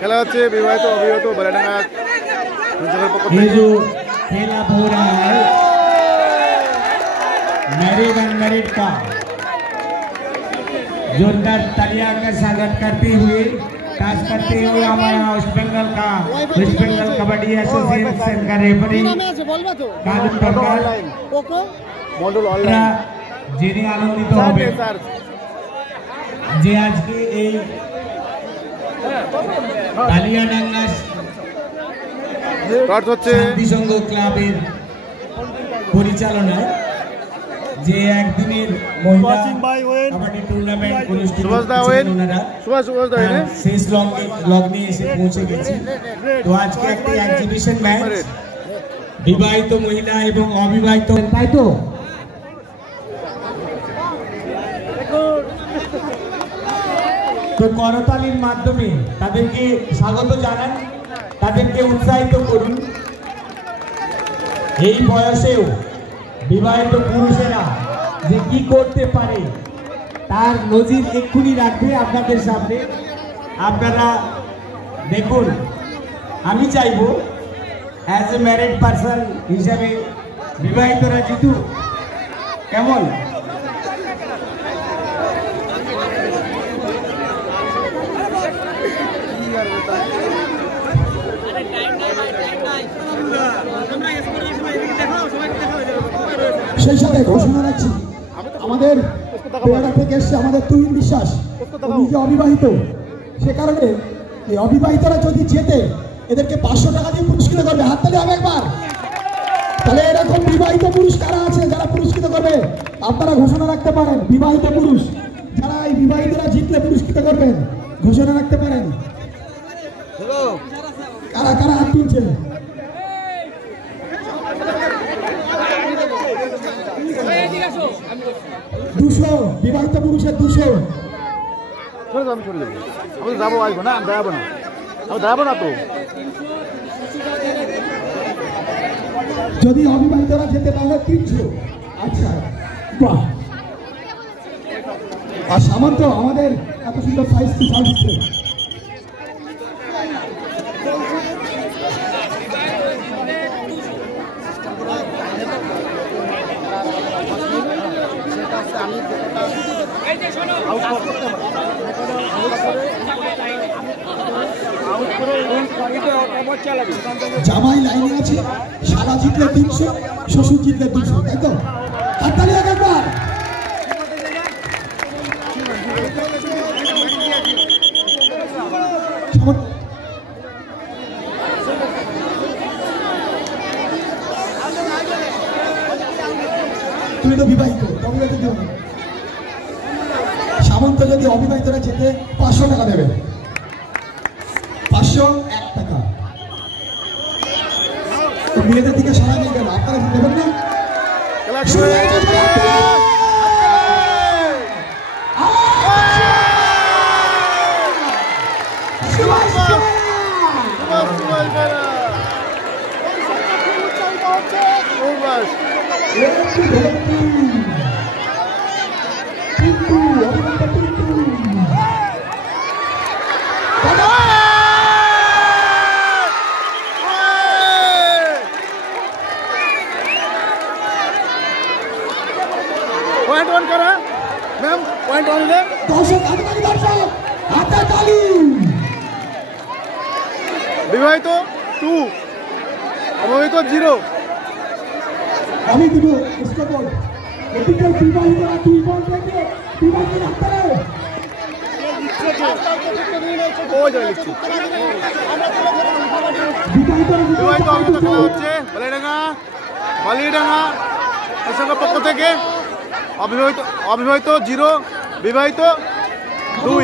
খেলা হচ্ছে বিবাহিত অবিবাহিত বেলাডাঙ্গা পক্ষ থেকে। खेला हो रहा है मैरिड अनमैरिड का जोरदार तालियां का स्वागत करते हुए टास्क करते हुए हमारे वेस्ट बंगाल कबड्डी एसोसिएशन का रेफरी कालू प्रकाश যিনি আনন্দিত হবে যে আজকে এই কালিয়াডাঙ্গা শান্তিসংঘ ক্লাবের পরিচালনায় যে একদিনের মহিলা কাবাডি টুর্নামেন্ট অনুষ্ঠিত হয়েছে শেষ লগ্নে এসে পৌঁছে গেছে। তো আজকে একটা এক্সিবিশন ম্যাচ বিবাহিত মহিলা এবং অবিবাহিত, তাই তো করতালির মাধ্যমে তাদেরকে স্বাগত জানান, তাদেরকে উৎসাহিত করুন। এই বয়সেও বিবাহিত পুরুষেরা যে কি করতে পারে তার নজির এক্ষুনি রাখবে আপনাদের সামনে। আপনারা দেখুন, আমি চাইব অ্যাজ এ ম্যারিড পারসন হিসাবে বিবাহিতরা জিতুক। কেমন? সেই সাথে ঘোষণা রাখছি আমাদের পেয়ারা থেকে এসছে আমাদের তুহিন বিশ্বাস, নিজে অবিবাহিত, সে কারণে এই অবিবাহিতরা যদি জেতে এদেরকে 500 টাকা দিয়ে পুরস্কৃত করবে। হাততালি হবে একবার। তাহলে এরকম বিবাহিত পুরুষ কারা আছে যারা পুরস্কৃত করবে আপনারা ঘোষণা রাখতে পারেন। বিবাহিত পুরুষ যারা এই বিবাহিতরা জিতলে পুরস্কৃত করবেন ঘোষণা রাখতে পারেন। কারা কারা হাত তুলছে? দুশো বিবাহিত পুরুষের 200। আমি যাবো, আসবো না, আমি যাবো না, আমি যাবো না তো। যদি অবিবাহিতরা যেতে তাহলে 300। আচ্ছা, বাহ। আর সামন্ত আমাদের এত সুন্দর সাইজ কি সাজছে। জামাই লাইনে আছে, সারা জিতলে 300, শ্বশুর জিতলে 200, তাই তো? হাততালি একবার। তুমি তো বিবাহিত, অবিবাহিত দিও না। সামন্ত যদি অবিবাহিতরা যেতে 500 টাকা দেবে। 501 টাকা। মেয়েদের দিকে সারা নেই কেন? আপনারা দেবেন না? पॉइंट 1 करा मैम, पॉइंट 1 है। दर्शक हाथ ताली। विवाहित 2, अविवाहित 0। আমি দিব इसको बोल এদিকে বিবাহিতরা 2 পয়েন্ট রেখে বিবাহিত হাততালি। ও যা লিখছি বিবাহিত অবিবাহিত খেলা হচ্ছে বালিডাঙ্গা সংঘ পক্ষ থেকে। অবিবাহিত 0, বিবাহিত 2।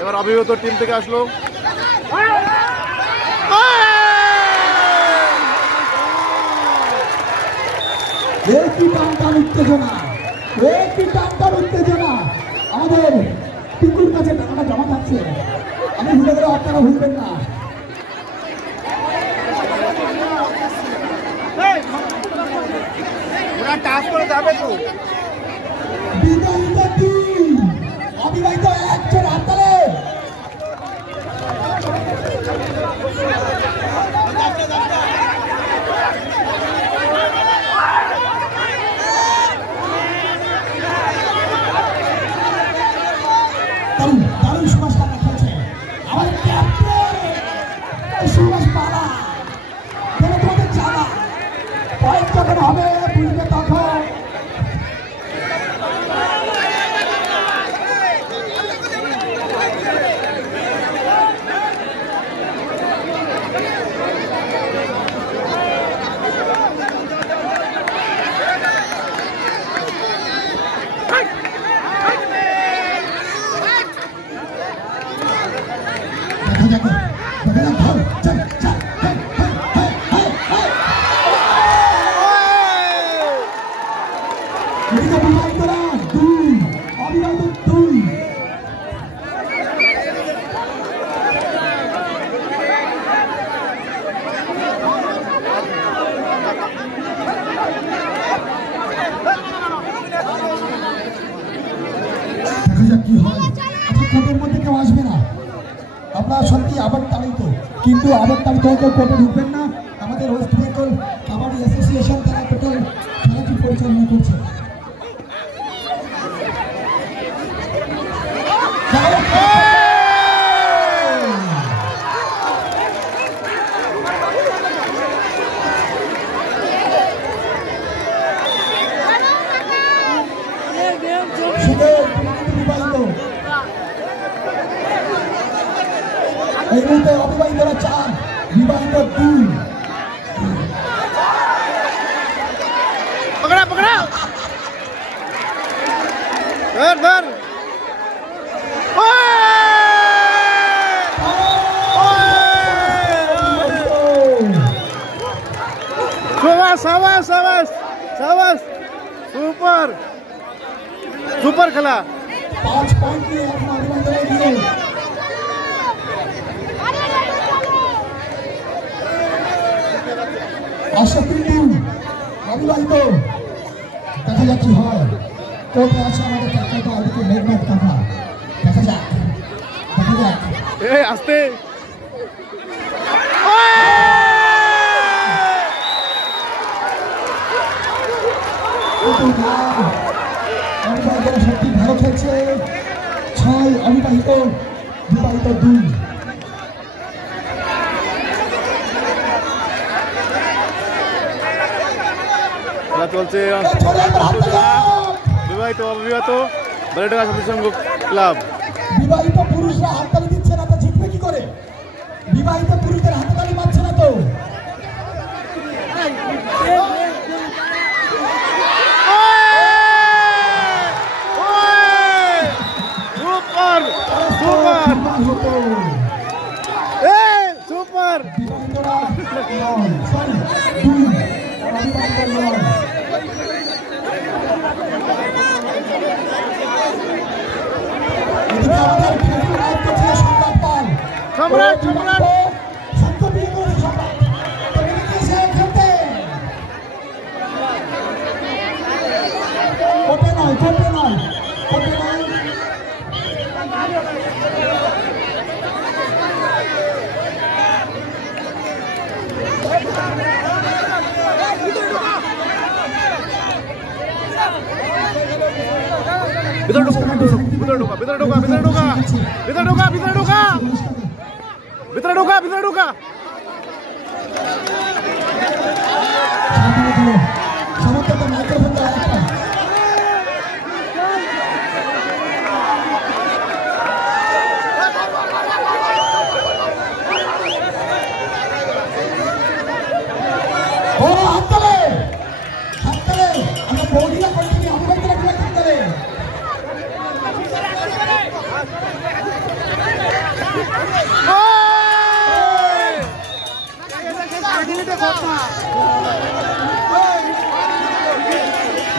এবার অবিবাহিত টিম থেকে আসলো। উত্তেজনা আমাদের টিকুর কাছে টাকাটা জমা থাকছে, আমি ভুলে গেলে আপনারা ভুলবেন না। টাচ করে যাবে তো। দারুণ সুভাষ কাকা খেলছে আমাদের ক্যাপ্টেন সুভাষ পালা দেখে তোমাদের জানা পয়েন্ট যখন হবে বুঝবে তখন কি হয় আচ্ছা কোর্টের মধ্যে কেউ আসবে না আপনারা সত্যি আবার তাড়িত কিন্তু আবার তাড়িত কেউ কোর্টে ঢুকবেন না আমাদের ওয়েস্ট বেঙ্গল কাবাডি অ্যাসোসিয়েশন তারা টোটাল খেলাটি পরিচালনা করছে এই মুহূর্তে অবিবাহিতরা 4 বিবাহিত 2 पकड़ा पकड़ा धर धर शाबाश शाबाश शाबाश शाबाश सुपर सुपर खेला 5 पॉइंट নিয়ে এখন অবিবাহিতরা এগিয়ে আশাপুর টিম অবিবাহিত দেখা যাক কি হয় কোর্টে আছে আমাদের ক্যাপ্টেন আদিকে মেঘনাথ কাকা দেখা যাক ए आस्ते অবিবাহিতরা সত্যি ভালো খেলছে 6 অবিবাহিত বিবাহিত 2 চলছে বিবাহিত অবিবাহিত ব্যালেট অ্যাসোসিয়েশন ক্লাব বিবাহিত পুরুষরা হাততালি দিচ্ছে না তা জিতবে কি করে বিবাহিত পুরুষদের হাততালি পাচ্ছে না তো সুপার সুপার সুপার বিবাহিতরা সরি 2 অবিবাহিত আমাদের খেলার দায়িত্ব ছিল সম্রাট পাল সম্রাট সম্রাট সত্য বিয়ে করেছে সম্রাট তবে এসে খেলতে কোটে নয় ভিতরে ঢোকা ভিতরে ঢোকা ভিতরে ঢোকা ভিতরে ঢোকা ভিতরে ঢোকা ভিতরে ঢোকা ভিতরে ঢোকা ভিতরে ঢোকা সমর্থক মাইক্রোফোন দেওয়া একটা হাততালে আমরা বৌদিরা করতে অবিবাহিতরা গুলো হাততালে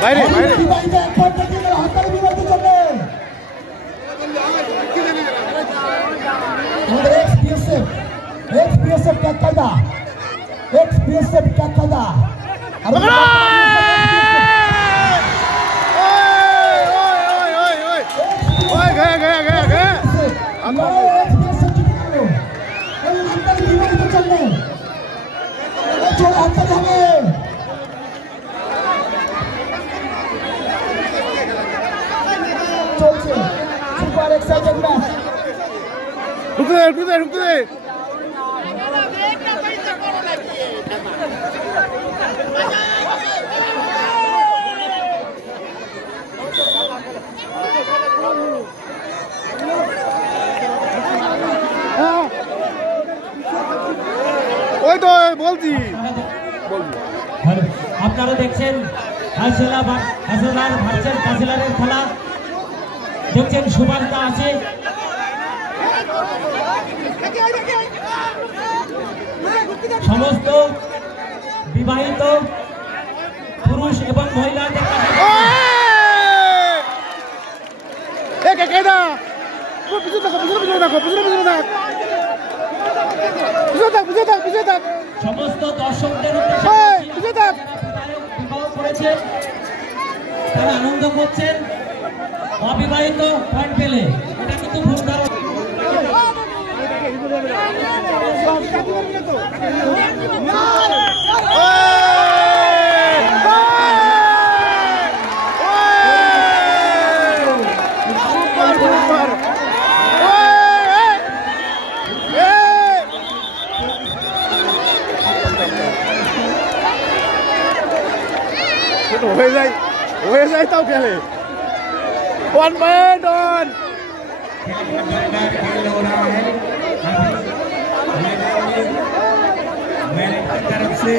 বাইরে বাইরে বিবাহিত এক পয়েন্ট দিয়ে হাততালে বিবাহিত জন্য আমাদের এক্সপিএসএফ क्या कायदा एक्सपीएसएफ क्या कायदा ओए गया गया गया गया एक्सपीएसएफ চলছে সুপার এক্সাইটেড ম্যাচ। ঢুকতে দে, ঢুকতে দে, ঢুকতে দে। ওই তো বলছি আপনারা দেখছেন কাউন্সিলর ভার্সেস কাউন্সিলরের খেলা দেখছেন। সুবার্তা আছে, সমস্ত বিবাহিত পুরুষ এবং মহিলাদের সমস্ত দর্শকদের বিবাহ করেছে, তারা আনন্দ করছেন অবিবাহিত পয়েন্ট পেলে। এটা কিন্তু ভুল ধারণা। হয়ে যায় তাও খেলে। 1 पॉइंट ऑन। मैंने तरफ से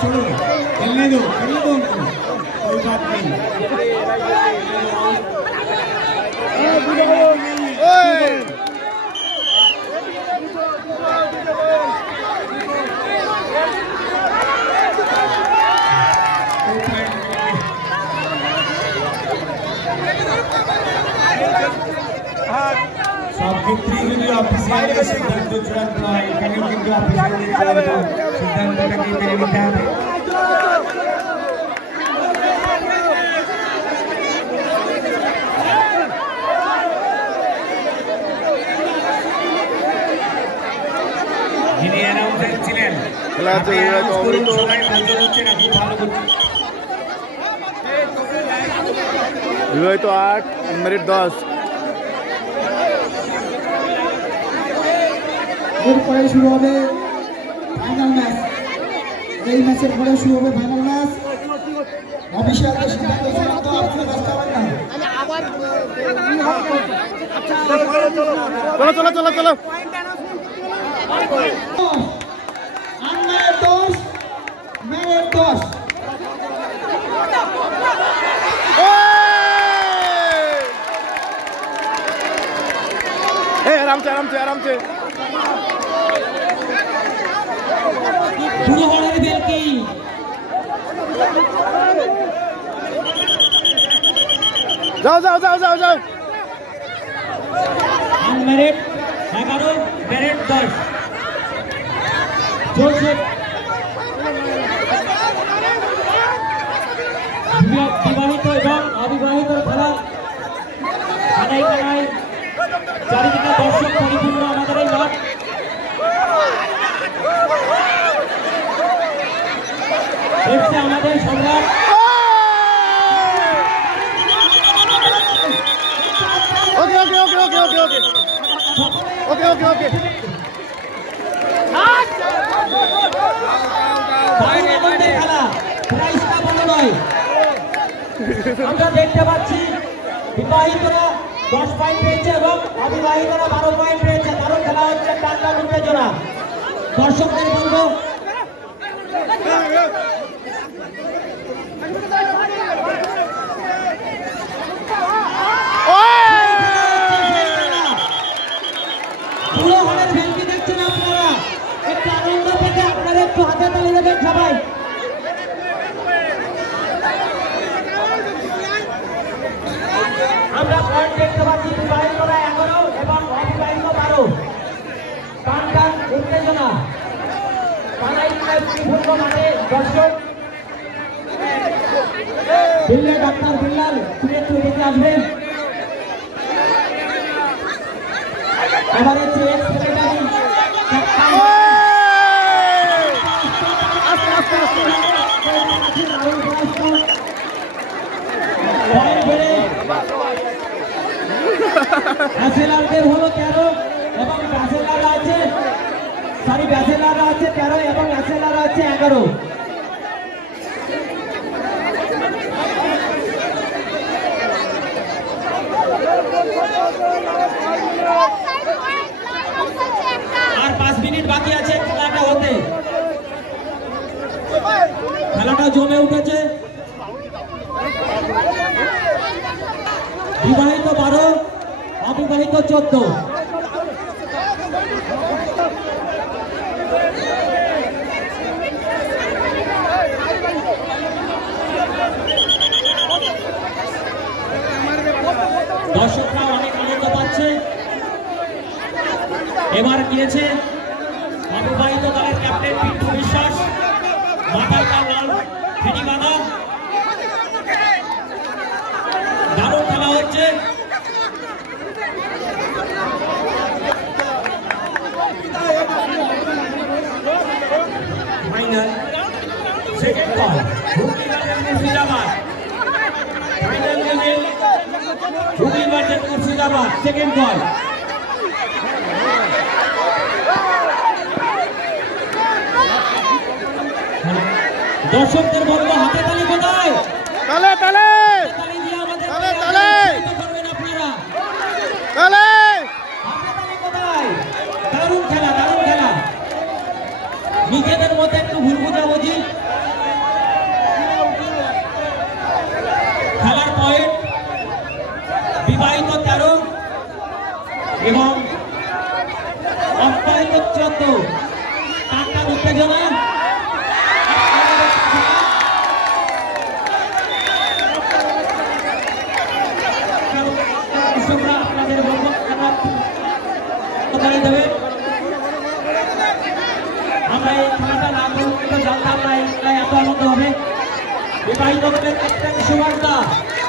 छोड़ो, खेलने दो उनको, कोई बात नहीं। সব ক্ষেত্রেই যদি অফিসিয়াল সিদ্ধান্ত চূড়ান্ত হয়, এখানেও কিন্তু অফিসিয়াল সিদ্ধান্তটাকে মেনে নিতে হবে। যিনি অ্যানাউন্সার ছিলেন সবাই বলতে হচ্ছেন আপনি ভালো করছেন। বিবাহিত 8 মেরিট 10। এরপরে শুরু হবে ফাইনাল ম্যাচ। এই ম্যাচের পরে শুরু হবে ফাইনাল ম্যাচ। অফিসিয়ালদের সিদ্ধান্ত চূড়ান্ত, আপনারা ব্যস্ত হবেন না। চলো চলো চলো চলো। Merit 10, merit 10। आराम से आराम से आराम से। जाओ जाओ जाओ जाओ जाओ। मेरिट 11, मेरिट 10 চলছে। বিবাহিত এবং অবিবাহিত খেলা কানাই কানাই চারিদিকে দর্শক পরিপূর্ণ আমাদের এই মাঠ। দেখছে আমাদের সম্রাট okay okay okay okay okay okay okay okay okay. খেলা প্রাইজটা বড় নয়। আমরা দেখতে পাচ্ছি বিবাহিতরা 10 পয়েন্ট পেয়েছে এবং অবিবাহিতরা 12 পয়েন্ট পেয়েছে। কারণ খেলা হচ্ছে টান্ডা উত্তেজনা। দর্শকদের বলবো পুরো হলের ভেলকি দেখছেন আপনারা, একটু আনন্দ পেতে আপনারা একটু হাতে তালি দেবেন সবাই। আমরা পয়েন্ট দেখতে পাচ্ছি বিবাহিতরা 11 এবং অবিবাহিত 12। টান উত্তেজনা পূর্ণ মাঠে দর্শক। বিল্লাল ডাক্তার বিল্লাল তুমি একটু এদিকে আসবেন। এবারে সেক্রেটারি সরি ব্যাচেলাররা আছে 13 এবং ব্যাচেলাররা আছে 11। আর 5 মিনিট বাকি আছে খেলাটা হতে। খেলাটা জমে উঠেছে। বিবাহিত 12, অবিবাহিত 14। দর্শকরা অনেক আনন্দ পাচ্ছে। এবার গিয়েছে অবিবাহিত দলের ক্যাপ্টেন পিন্টু বিশ্বাস, মাথায় তার লাল ফিটি বাঁধা। দারুণ খেলা হচ্ছে। Final second call Hooghly versus Murshidabad. Final গেমে Hooghly versus Murshidabad second call. দর্শকদের বলবো হাতে তালি কোথায়? তালে তালে তালি দিয়ে আমাদের তালে তালে করবেন আপনারা। তালে হাতে তালি কোথায়? দারুণ খেলা, দারুণ খেলা। নিজেদের মধ্যে একটু ভুল বোঝাবুঝি। খেলার পয়েন্ট বিবাহিত 13 এবং অবিবাহিত 14। টানটান উত্তেজনা। আপনাদের দেবে। আমরা এই খেলাটা না করলে জানতাম না এই খেলায় এত আনন্দ হবে। বিবাহিত দলের ক্যাপ্টেন সুভাষদা,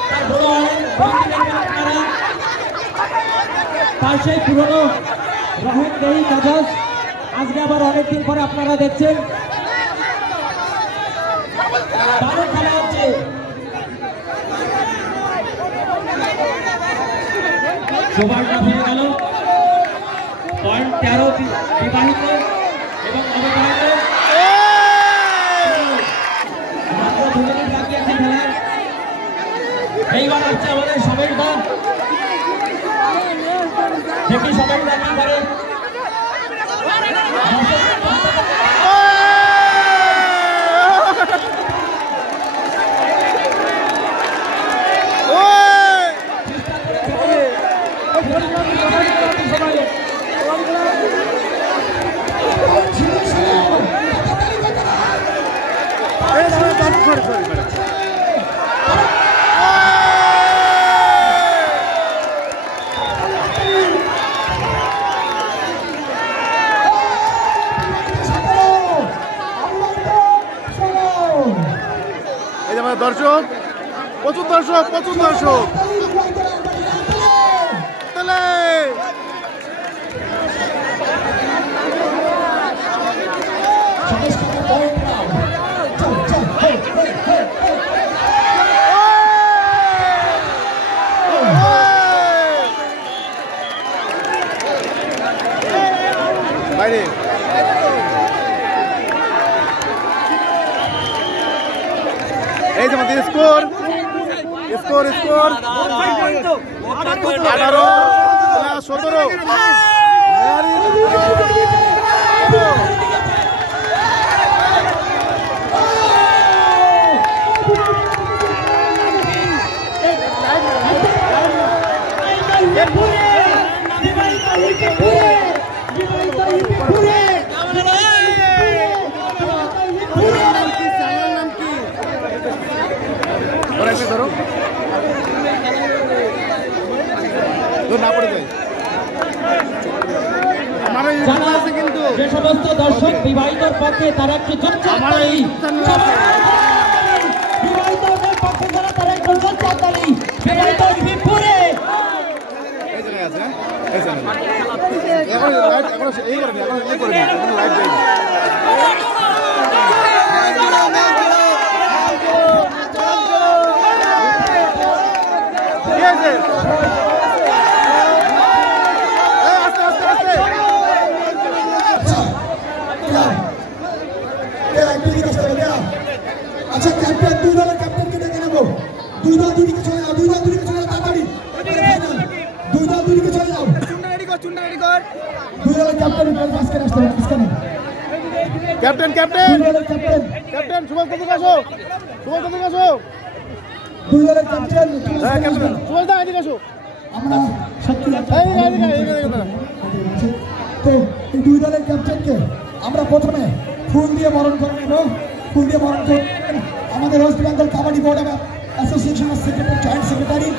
তার বড় আপনারা তার সেই পুরনো রহেন দেহি কাজস আজকে আবার অনেকদিন পরে আপনারা দেখছেন। দারুণ খেলা হচ্ছে। সুভাষদা ফিরে গেল। পয়েন্ট 13 বিবাহিত এবং অবিবাহিত। মাত্র 2 মিনিট বাকি আছে খেলার। এইবার হচ্ছে আমাদের সবাইটা। দেখি সবাইটা কি করে। দর্শক, প্রচুর দর্শক, প্রচুর দর্শক। বাইরে এই যে আমাদের স্কোর 18-17। ধরো না পড়ে যায়। কিন্তু যে সমস্ত দর্শক বিবাহিতর পক্ষে তারা একটু বিবাহিতদের পক্ষে যারা তারা একটু জোরদারি বিবাহিত বিপুরে এখন এই করে লাইট দেয়। ক্যাপ্টেন ক্যাপ্টেন ক্যাপ্টেন সুভাষ দিকে আসো, সুভাষ দিকে আসো। দুই দলের ক্যাপ্টেন হ্যাঁ ক্যাপ্টেন সুভাষ দা এদিকে আসো। আমরা সত্যি তো এই দুই দলের ক্যাপ্টেনকে আমরা প্রথমে ফুল দিয়ে বরণ করে নেব। ফুল দিয়ে বরণ করে আমাদের ওয়েস্ট বেঙ্গল কাবাডি বোর্ড অ্যাসোসিয়েশনের সেক্রেটারি, জয়েন্ট সেক্রেটারি।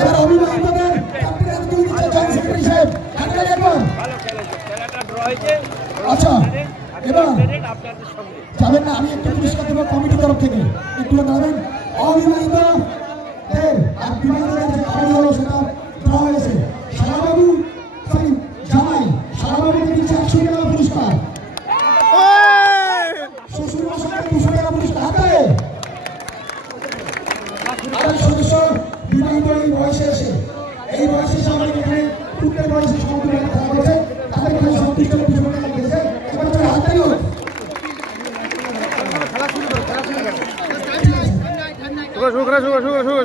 এবার অভিভাবকদের আচ্ছা এবার যাবেন না, আমি একটু পুরস্কার দেবো কমিটির তরফ থেকে, একটু দাঁড়াবেন। অবিবাহিতদের আর বিবাহিতদের যে খাবার হলো সেটা দেওয়া হয়েছে। সারাবাবু সরি জামাই সারাবাবুকে দিচ্ছে 100 টাকা পুরস্কার, শ্বশুর মশাইকে 200 টাকা পুরস্কার। হাতে আরেক সদস্য বিবাহিত এই বয়সে এসে আমাদের এখানে পুত্রের বয়সে সমতুল্য খেলা করেছে, তাদের এখানে সন্তুষ্ট 200 টাকা দিয়েছে। এবার তো হাতে হোক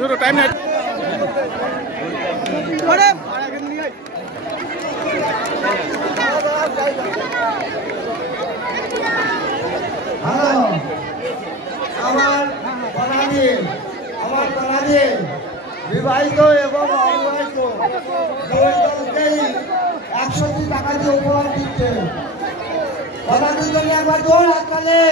শুরু টাইম নাই। আমার পরাধীন বিবাহিত এবং অবিবাহিত দুই দলকেই 100 টাকা দিয়ে উপহার দিচ্ছে। পরাধীন জন্য একবার জোর হাততালি।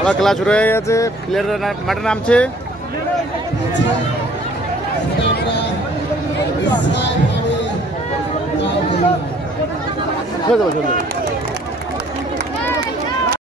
আবার খেলা শুরু হয়ে গেছে, প্লেয়াররা মাঠে নামছে। চলে যাবো চলে যাবো।